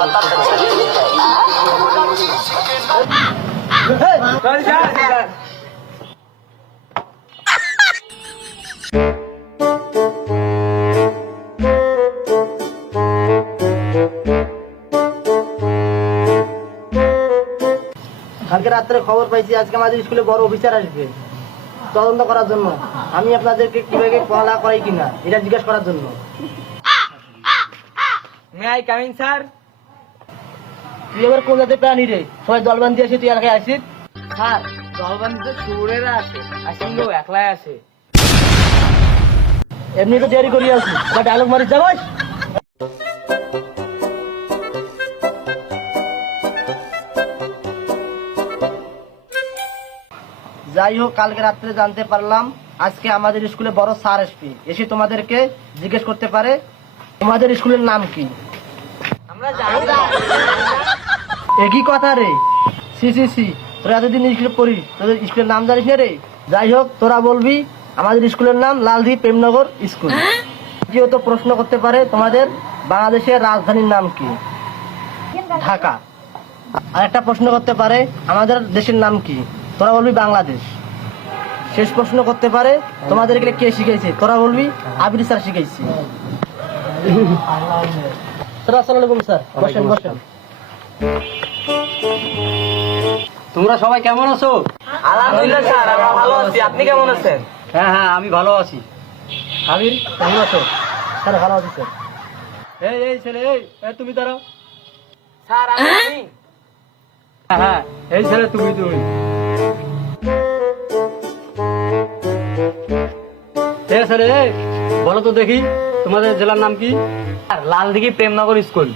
কালকে রাত্রে খবর পাইছি আজকে আমাদের স্কুলে বড় অফিসার আসবে তদন্ত করার জন্য। আমি আপনাদেরকে কিভাবে পড়ালেখা করাই কিনা এটা জিজ্ঞাসা করার জন্য। May I coming sir? তুই এবার কোন জাতের প্রাণী রে? সবাই দলবান্ধি আসে, তুই এলাকায় আসিস? স্যার দলবন্ধে সুরেরা আছে, আসলে একলাই আছে। এমনি তো দেরি করিয়া আছি, ডায়লগ মারি যাবাস। যাই হোক, কালকে রাত্রে জানতে পারলাম আজকে আমাদের স্কুলে বড় স্যার আসবে, এসে তোমাদেরকে জিজ্ঞেস করতে পারে তোমাদের স্কুলের নাম কি। আমরা জানি না। একই কথা রে, সি সি সি, তোরা এতদিন স্কুলে পড়িস, তোদের স্কুলের নাম জানিস না রে? যাই হোক, তোরা বলবি আমাদের স্কুলের নাম লালদি প্রেমনগর স্কুল। যেহেতু প্রশ্ন করতে পারে তোমাদের বাংলাদেশের রাজধানীর নাম কি? ঢাকা। আর একটা প্রশ্ন করতে পারে আমাদের দেশের নাম কি? তোরা বলবি বাংলাদেশ। শেষ প্রশ্ন করতে পারে তোমাদেরকে কে শিখাইছে? তোরা বলবি আবির স্যার শিখাইছে। স্যার আসসালামু আলাইকুম। স্যার বসেন বসেন। তোমরা সবাই কেমন আছো? আলহামদুলিল্লাহ স্যার, আমরা ভালো আছি। আপনি কেমন আছেন? হ্যাঁ হ্যাঁ, আমি ভালো আছি। আবির কেমন আছো? স্যার ভালো আছি স্যার। এই এই ছেলে, এই তুমি দাঁড়াও। স্যার আমি। হ্যাঁ হ্যাঁ, এই ছেলে তুমি। এই ছেলে, বলো তো দেখি তোমাদের জেলার নাম কি? লালদিঘি প্রেমনগর স্কুল।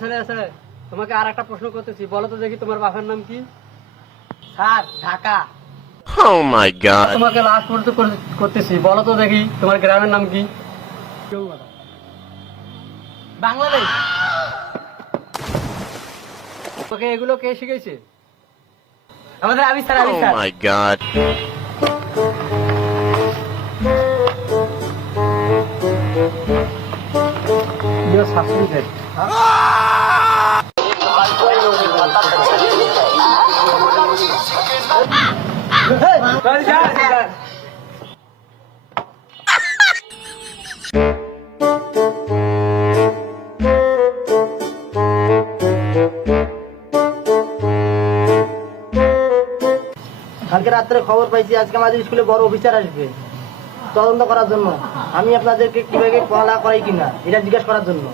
ছেলে ছেলে, তোমাকে আর একটা প্রশ্ন করতেছি, বলো তো দেখি তোমার বাবার নাম কি? Sir Dhaka. Oh my god. তোমাকে লাস্ট পর্যন্ত করতেছি, বলো তো দেখি তোমার গ্রামের নাম কি? বাংলাদেশ। তোকে এগুলো কে শিখেছে? আমাদের Abir sir, Abir Oh sir. my god. You're suspended. Sir কালকে রাত্রে খবর পাইছি আজকে আমাদের স্কুলে বড় অফিসার আসবে তদন্ত করার জন্য। আমি আপনাদেরকে কিভাবে পড়ালেখা করাই কিনা এটা জিজ্ঞাসা করার জন্য।